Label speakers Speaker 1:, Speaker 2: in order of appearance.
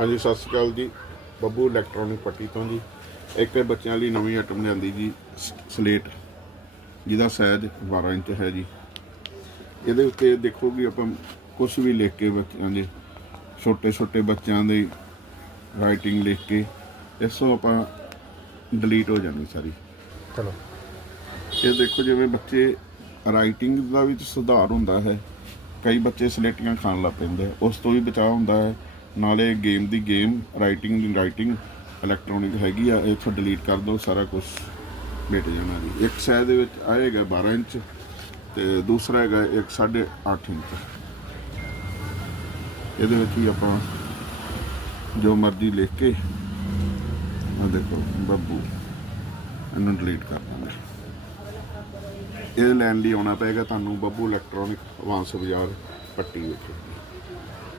Speaker 1: ਹਾਂਜੀ ਸਤਿ ਸ਼੍ਰੀ ਅਕਾਲ ਜੀ। ਬੱਬੂ ਇਲੈਕਟ੍ਰੋਨਿਕ ਪੱਟੀ ਤੋਂ ਜੀ। ਇੱਕ ਬੱਚਿਆਂ ਲਈ ਨਵੀਂ ਆਈਟਮ ਲਿਆਂਦੀ ਜੀ ਸਲੇਟ ਜਿਹਦਾ ਸਾਈਜ਼ 12 ਇੰਚ ਹੈ ਜੀ। ਇਹਦੇ ਉੱਤੇ ਦੇਖੋ ਵੀ ਆਪਾਂ ਕੁਝ ਵੀ ਲਿਖ ਕੇ ਬੱਚਿਆਂ ਦੇ ਛੋਟੇ ਛੋਟੇ ਬੱਚਿਆਂ ਦੀ ਰਾਈਟਿੰਗ ਲਿਖ ਕੇ ਇਸ ਤੋਂ ਆਪਾਂ ਡਿਲੀਟ ਹੋ ਜਾਣੀ ਸਾਰੀ।
Speaker 2: ਚਲੋ।
Speaker 1: ਇਹ ਦੇਖੋ ਜਿਵੇਂ ਬੱਚੇ ਰਾਈਟਿੰਗ ਦਾ ਵੀ ਸੁਧਾਰ ਹੁੰਦਾ ਹੈ। ਕਈ ਬੱਚੇ ਸਲੇਟੀਆਂ ਖਾਣ ਲੱਗ ਪੈਂਦੇ ਉਸ ਤੋਂ ਵੀ ਬਚਾਅ ਹੁੰਦਾ ਹੈ। ਨਾਲੇ ਗੇਮ ਦੀ ਗੇਮ ਰਾਈਟਿੰਗ ਦੀ ਰਾਈਟਿੰਗ ਇਲੈਕਟ੍ਰੋਨਿਕ ਹੈਗੀ ਆ ਇੱਥੋਂ ਡਿਲੀਟ ਕਰ ਦਿਓ, ਸਾਰਾ ਕੁਝ ਮਿਟ ਜਾਣਾ ਜੀ। ਇੱਕ ਸਾਈਜ਼ ਦੇ ਵਿੱਚ ਆਏਗਾ 12 ਇੰਚ ਤੇ ਦੂਸਰਾ ਹੈਗਾ ਇੱਕ 8.5 ਇੰਚ। ਇਹਦੇ ਵਿੱਚ ਹੀ ਆਪਾਂ ਜੋ ਮਰਜ਼ੀ ਲਿਖ ਕੇ ਆ ਦੇਖੋ, ਬੱਬੂ, ਇਹਨੂੰ ਡਿਲੀਟ ਕਰ ਦਾਂਗੇ ਇਹ ਲੈਣ ਲਈ ਆਉਣਾ ਪਏਗਾ ਤੁਹਾਨੂੰ ਬੱਬੂ ਇਲੈਕਟ੍ਰੋਨਿਕ ਆਵਾਂਸ ਬਾਜ਼ਾਰ ਪੱਟੀ ਵਿੱਚ।